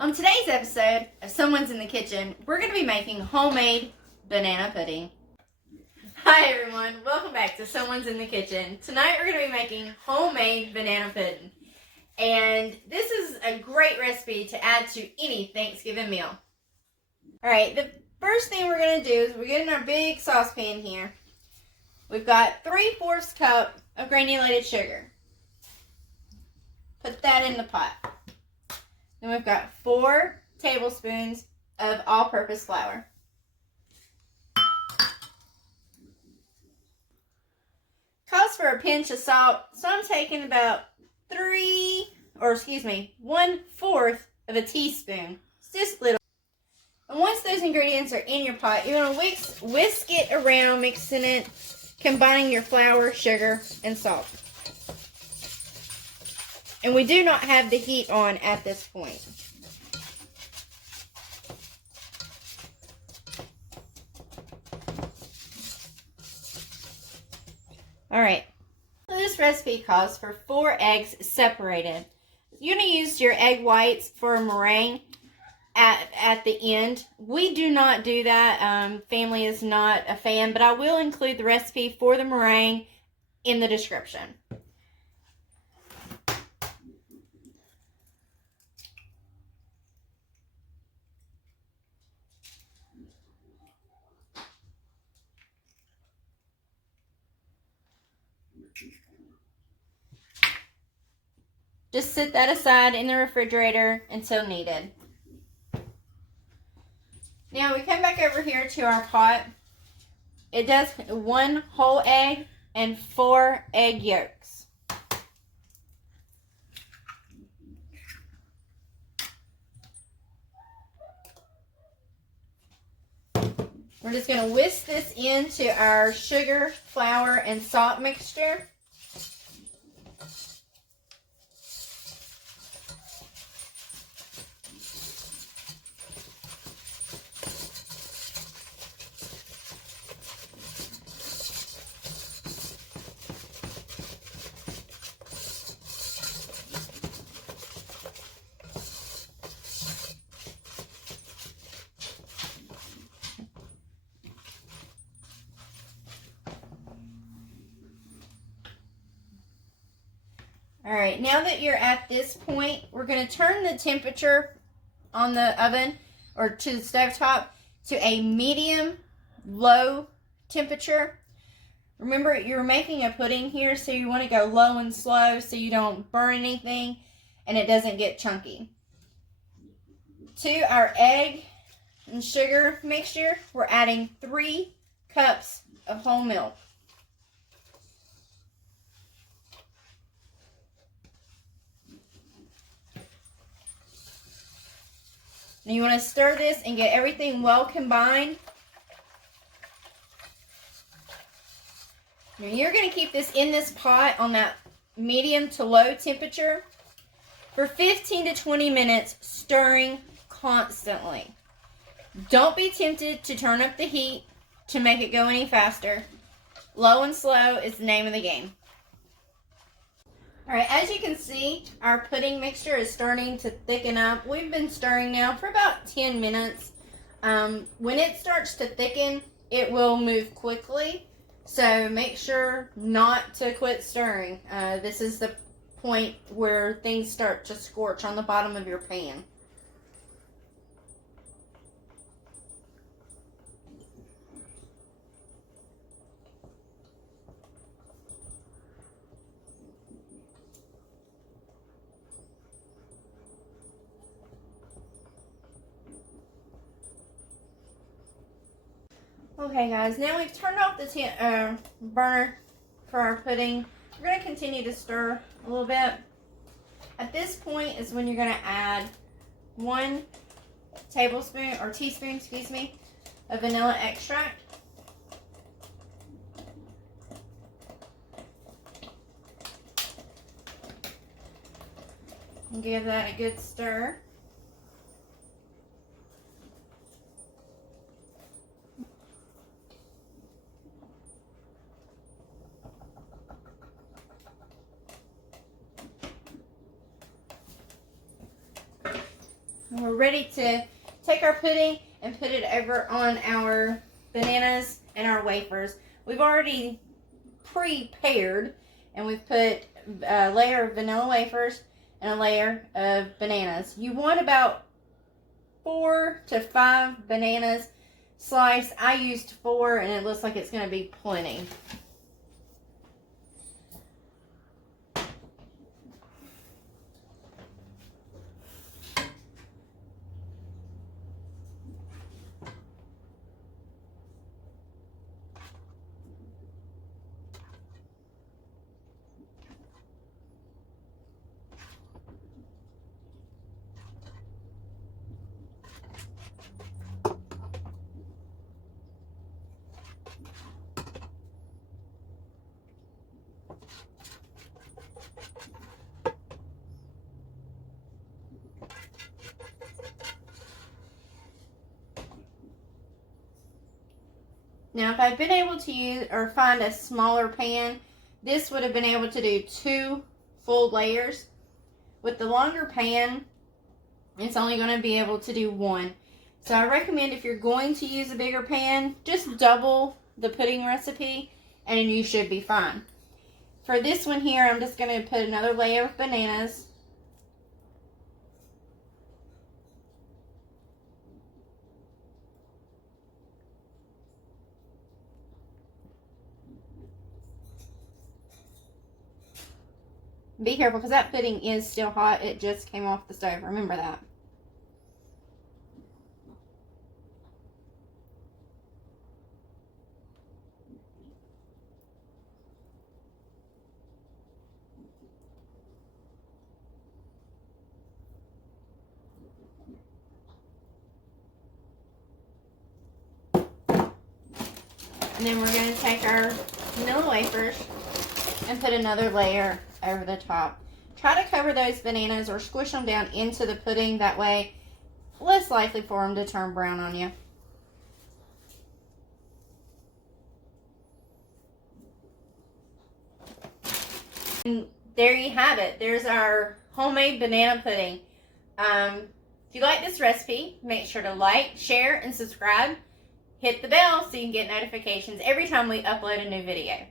On today's episode of Someone's in the Kitchen, we're going to be making homemade banana pudding. Hi everyone, welcome back to Someone's in the Kitchen. Tonight we're going to be making homemade banana pudding. And this is a great recipe to add to any Thanksgiving meal. Alright, the first thing we're going to do is we're getting our big saucepan here. We've got 3/4 cup of granulated sugar. Put that in the pot. Then we've got 4 tablespoons of all-purpose flour. Calls for a pinch of salt, so I'm taking about 1/4 of a teaspoon. It's just little. And once those ingredients are in your pot, you're going to whisk it around, mixing it, combining your flour, sugar, and salt. And we do not have the heat on at this point. Alright, so this recipe calls for 4 eggs separated. You're going to use your egg whites for a meringue at the end. We do not do that. Family is not a fan, but I will include the recipe for the meringue in the description. Just set that aside in the refrigerator until needed. Now we come back over here to our pot. It does 1 whole egg and 4 egg yolks. We're just going to whisk this into our sugar, flour, and salt mixture. Alright, now that you're at this point, we're going to turn the temperature on the oven or to the stovetop to a medium-low temperature. Remember, you're making a pudding here, so you want to go low and slow so you don't burn anything and it doesn't get chunky. To our egg and sugar mixture, we're adding 3 cups of whole milk. Now you want to stir this and get everything well combined. Now you're going to keep this in this pot on that medium to low temperature for 15 to 20 minutes, stirring constantly. Don't be tempted to turn up the heat to make it go any faster. Low and slow is the name of the game. Alright, as you can see, our pudding mixture is starting to thicken up. We've been stirring now for about 10 minutes. When it starts to thicken, it will move quickly. So make sure not to quit stirring. This is the point where things start to scorch on the bottom of your pan. Okay guys, now we've turned off the burner for our pudding. We're going to continue to stir a little bit. At this point is when you're going to add 1 tablespoon or teaspoon, of vanilla extract. And give that a good stir. We're ready to take our pudding and put it over on our bananas and our wafers. We've already prepared, and we've put a layer of vanilla wafers and a layer of bananas. You want about 4 to 5 bananas sliced. I used 4, and it looks like it's going to be plenty. Now, if I'd been able to use or find a smaller pan, this would have been able to do 2 full layers. With the longer pan, it's only going to be able to do 1. So I recommend, if you're going to use a bigger pan, just double the pudding recipe and you should be fine. For this one here, I'm just going to put another layer of bananas. Be careful, because that pudding is still hot. It just came off the stove. Remember that. And then we're going to take our vanilla wafers and put another layer over the top. Try to cover those bananas or squish them down into the pudding. That way, less likely for them to turn brown on you. And there you have it. There's our homemade banana pudding. If you like this recipe, make sure to like, share, and subscribe. Hit the bell so you can get notifications every time we upload a new video.